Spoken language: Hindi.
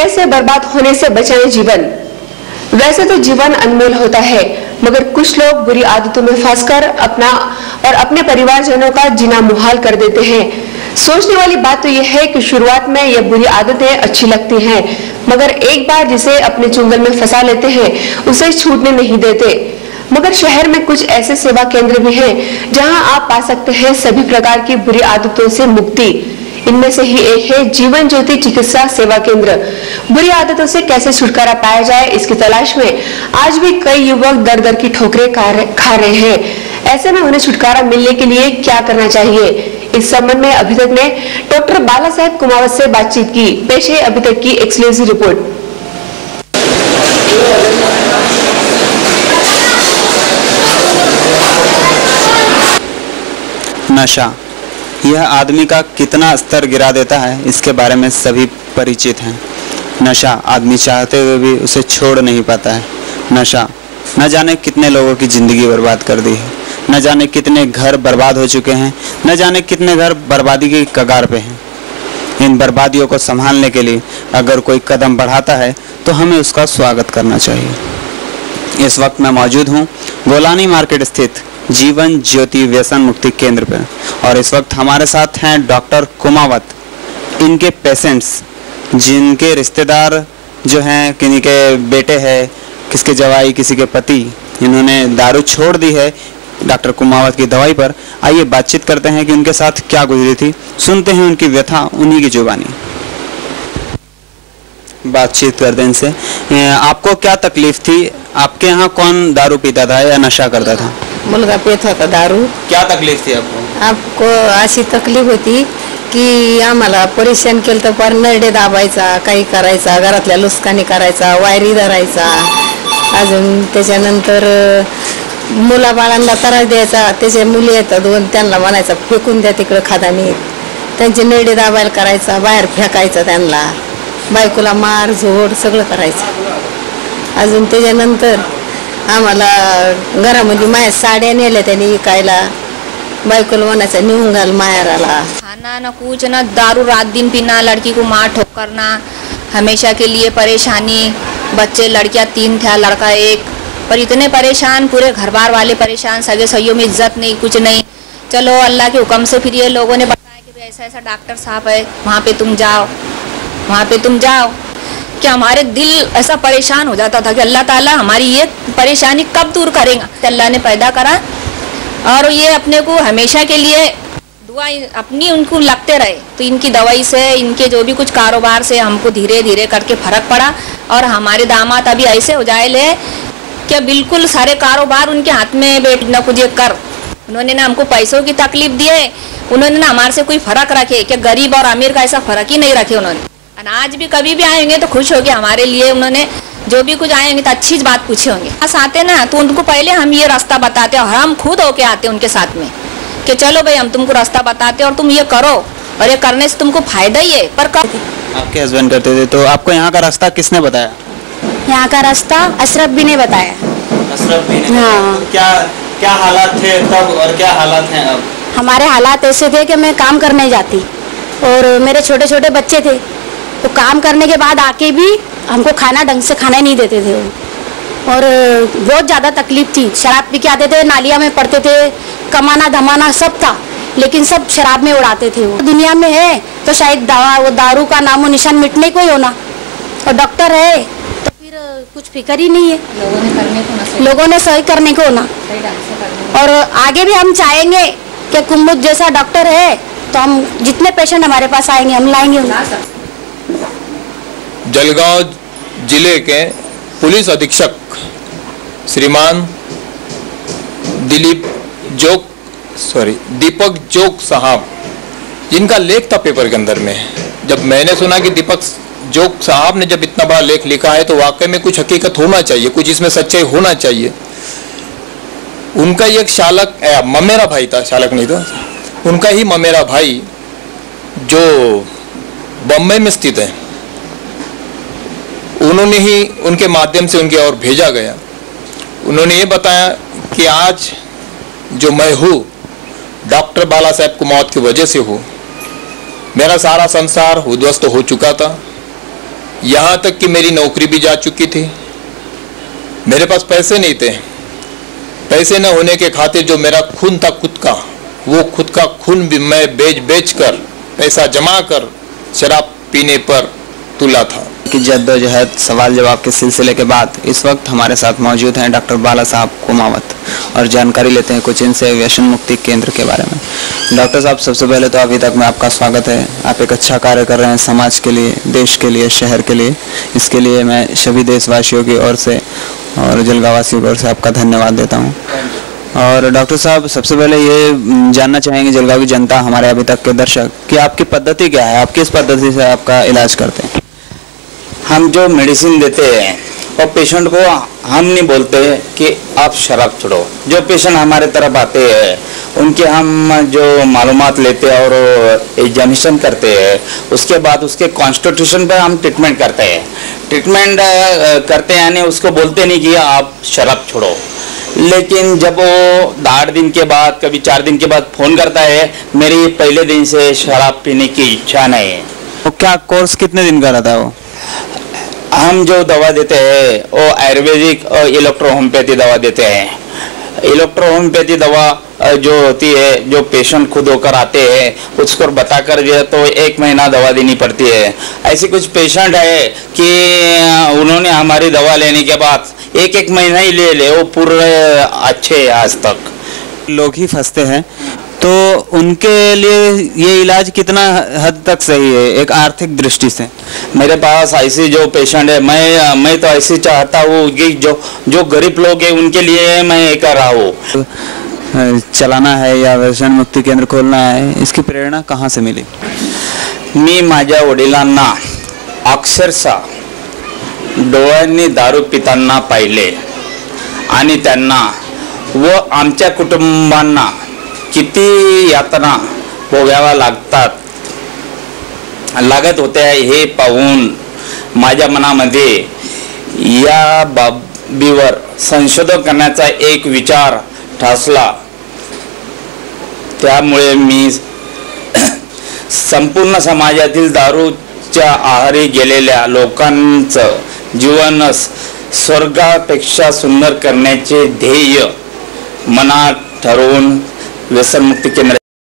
कैसे बर्बाद होने से बचाएं जीवन। वैसे तो जीवन अनमोल होता है, मगर कुछ लोग बुरी आदतों में फंसकर अपना और अपने परिवारजनों का जीना मुहाल कर देते हैं। सोचने वाली बात तो यह है कि शुरुआत में ये बुरी आदतें अच्छी लगती हैं, मगर एक बार जिसे अपने चुंगल में फंसा लेते हैं उसे छूटने नहीं देते। मगर शहर में कुछ ऐसे सेवा केंद्र भी हैं जहां आप पा सकते हैं सभी प्रकार की बुरी आदतों से मुक्ति। इनमें से ही एक है जीवन ज्योति चिकित्सा सेवा केंद्र। बुरी आदतों से कैसे छुटकारा पाया जाए, इसकी तलाश में आज भी कई युवक दर दर की ठोकरें खा रहे हैं। ऐसे में उन्हें छुटकारा मिलने के लिए क्या करना चाहिए, इस संबंध में अभी तक ने डॉक्टर बाला साहेब कुमावत से बातचीत की। पेश है अभी तक की एक्सक्लूसिव रिपोर्ट। नशा यह आदमी का कितना स्तर गिरा देता है, इसके बारे में सभी परिचित हैं। नशा आदमी चाहते हुए भी उसे छोड़ नहीं पाता है। नशा न जाने कितने लोगों की जिंदगी बर्बाद कर दी है, न जाने कितने घर बर्बाद हो चुके हैं, न जाने कितने घर बर्बादी की कगार पे हैं। इन बर्बादियों को संभालने के लिए अगर कोई कदम बढ़ाता है तो हमें उसका स्वागत करना चाहिए। इस वक्त मैं मौजूद हूँ गोलानी मार्केट स्थित जीवन ज्योति व्यसन मुक्ति केंद्र पे, और इस वक्त हमारे साथ हैं डॉक्टर कुमावत। इनके पेशेंट्स, जिनके रिश्तेदार जो हैं, किन्हीं के बेटे हैं, किसके जवाई, किसी के पति, इन्होंने दारू छोड़ दी है डॉक्टर कुमावत की दवाई पर। आइए बातचीत करते हैं कि उनके साथ क्या गुजरी थी, सुनते हैं उनकी व्यथा उन्हीं की जुबानी। बातचीत करते हैं इनसे। आपको क्या तकलीफ थी? आपके यहाँ कौन दारू पीता था या नशा करता था? मुलगा पीत होता दारू। क्या तकलीफ थी आपको? आपको अशी तकलीफ होती की आम्हाला परेशान केलं तर पर नरडे दाबायचा, काही करायचा, घरातल्या लुस्कानी करायचा, वायरी धरायचा, अजून त्याच्यानंतर मुलाबाळांना त्रास द्यायचा। त्याचे मुली येतात दोन, त्यांना म्हणायचा फेकून द्या तिकडे खादानीत, त्यांचे नरडे दाबायला करायचा, बाहेर फेकायचा त्यांना, बायकोला मार झोड सगळं करायचं। अजून त्याच्यानंतर आम्हाला घरामध्ये माया साड्या नेल्या त्यांनी विकायला, बायकोला म्हणायचा निघून घाल मायाराला। खाना न कुछ न, दारू रात दिन पीना, लड़की को मार ठोक करना, हमेशा के लिए परेशानी। बच्चे लड़कियां 3 था, लड़का 1, पर इतने परेशान, पूरे घर बार वाले परेशान, सगे सहियों में इज्जत नहीं, कुछ नहीं। चलो अल्लाह के हुक्म से फिर ये लोगों ने बताया कि ऐसा ऐसा डॉक्टर साहब है, वहाँ पे तुम जाओ, वहाँ पे तुम जाओ। कि हमारे दिल ऐसा परेशान हो जाता था कि अल्लाह ताला हमारी ये परेशानी कब दूर करेगा। अल्लाह ने पैदा करा और ये अपने को हमेशा के लिए दुआ अपनी उनको लगते रहे, तो इनकी दवाई से, इनके जो भी कुछ कारोबार से हमको धीरे धीरे करके फर्क पड़ा। और हमारे दामाद अभी ऐसे हो जाए ले कि बिल्कुल सारे कारोबार उनके हाथ में बैठ न कुछ कर। उन्होंने ना हमको पैसों की तकलीफ दी है, उन्होंने ना हमारे से कोई फर्क रखे कि गरीब और अमीर का ऐसा फर्क ही नहीं रखे उन्होंने। आज भी कभी भी आएंगे तो खुश होंगे हमारे लिए, उन्होंने जो भी कुछ आएंगे तो अच्छी बात पूछे होंगे। पास आते ना तो उनको पहले हम ये रास्ता बताते और हम खुद होके आते उनके साथ में कि चलो भाई हम तुमको रास्ता बताते और तुम ये करो, और ये करने से तुमको फायदा ही है। पर आपके हस्बैंड करते थे, तो आपको यहाँ का रास्ता किसने बताया? यहाँ का रास्ता अशरफ भी ने बताया। अशरफ भी ने? हाँ। क्या क्या हालात थे तब और क्या हालात हैं अब? हमारे हालात ऐसे थे कि मैं काम करने जाती और मेरे छोटे छोटे बच्चे थे, तो काम करने के बाद आके भी हमको खाना ढंग से खाना नहीं देते थे वो, और बहुत ज़्यादा तकलीफ थी। शराब पी के आते थे, नालिया में पड़ते थे, कमाना धमाना सब था, लेकिन सब शराब में उड़ाते थे। वो दुनिया में है तो शायद दवा वो दारू का नामो निशान मिटने को ही होना, और डॉक्टर है तो फिर कुछ फिक्र ही नहीं है। लोगों ने सही करने को होना, और आगे भी हम चाहेंगे कि कुमुद जैसा डॉक्टर है तो हम जितने पेशेंट हमारे पास आएंगे हम लाएंगे। जलगांव जिले के पुलिस अधीक्षक श्रीमान दीपक जोग साहब, जिनका लेख था पेपर के अंदर में, जब मैंने सुना कि दीपक जोग साहब ने जब इतना बड़ा लेख लिखा है तो वाकई में कुछ हकीकत होना चाहिए, कुछ इसमें सच्चाई होना चाहिए। उनका एक शालक ममेरा भाई था, शालक नहीं था, उनका ही ममेरा भाई जो बम्बई में स्थित है, उन्होंने ही उनके माध्यम से उनके और भेजा गया। उन्होंने ये बताया कि आज जो मैं हूँ डॉक्टर बाला साहेब कुमावत की वजह से हूँ। मेरा सारा संसार उद्ध्वस्त हो चुका था, यहाँ तक कि मेरी नौकरी भी जा चुकी थी। मेरे पास पैसे नहीं थे। पैसे न होने के खातिर जो मेरा खून था खुद का, वो खुद का खून भी मैं बेच कर पैसा जमा कर शराब पीने पर तुला था। कि जद्दोजहद सवाल जवाब के सिलसिले के बाद इस वक्त हमारे साथ मौजूद हैं डॉक्टर बाला साहब कुमावत और जानकारी लेते हैं कुछ इनसे व्यसन मुक्ति केंद्र के बारे में। डॉक्टर साहब, सबसे पहले तो अभी तक में आपका स्वागत है। आप एक अच्छा कार्य कर रहे हैं समाज के लिए, देश के लिए, शहर के लिए। इसके लिए मैं सभी देशवासियों की ओर से और जलगांव वासियों की ओर से आपका धन्यवाद देता हूँ। और डॉक्टर साहब, सबसे पहले ये जानना चाहेंगे जलगांव की जनता, हमारे अभी तक के दर्शक, कि आपकी पद्धति क्या है, आप किस पद्धति से आपका इलाज करते हैं? हम जो मेडिसिन देते हैं और पेशेंट को हम नहीं बोलते कि आप शराब छोड़ो। जो पेशेंट हमारे तरफ आते हैं उनके हम जो मालूमात लेते हैं और एग्जामिनेशन करते हैं, उसके बाद उसके कॉन्स्टिट्यूशन पर हम ट्रीटमेंट करते हैं। ट्रीटमेंट करते हैं यानी उसको बोलते नहीं कि आप शराब छोड़ो। लेकिन जब वो 8 दिन के बाद, कभी 4 दिन के बाद फोन करता है, मेरी पहले दिन से शराब पीने की इच्छा नहीं है। तो क्या कोर्स कितने दिन का रहता है वो? हम जो दवा देते हैं वो आयुर्वेदिक और इलेक्ट्रो होम्योपैथी दवा देते हैं। इलेक्ट्रो होम्योपैथी दवा जो होती है, जो पेशेंट खुद होकर आते हैं उसको बताकर जो तो 1 महीना दवा देनी पड़ती है। ऐसे कुछ पेशेंट है कि उन्होंने हमारी दवा लेने के बाद 1 महीना ही ले वो पूरे अच्छे आज तक। लोग ही फंसते हैं, तो उनके लिए ये इलाज कितना हद तक सही है एक आर्थिक दृष्टि से? मेरे पास ऐसे जो पेशेंट है, मैं तो ऐसे चाहता हूँ कि जो गरीब लोग हैं उनके लिए मैं ये कर रहा हूँ। चलाना है या व्यसन मुक्ति केंद्र खोलना है, इसकी प्रेरणा कहाँ से मिली? मी माझ्या वडिलांना अक्षरशः डोळ्यांनी दारू पिताना पाहिले आणि त्यांना व आमच्या कुटुंबांना किती यातना भोगाव्या लागत होत्या हे पाहून माझ्या मनामध्ये या बाबीवर संशोधन करण्याचा एक विचार ठासला। त्यामुळे मी संपूर्ण समाजातील दारूच्या आहारी गेलेल्या लोकांचं जीवन स्वर्गापेक्षा सुंदर करण्याचे ध्येय मनात ठरवून व्यसन मुक्ती केंद्र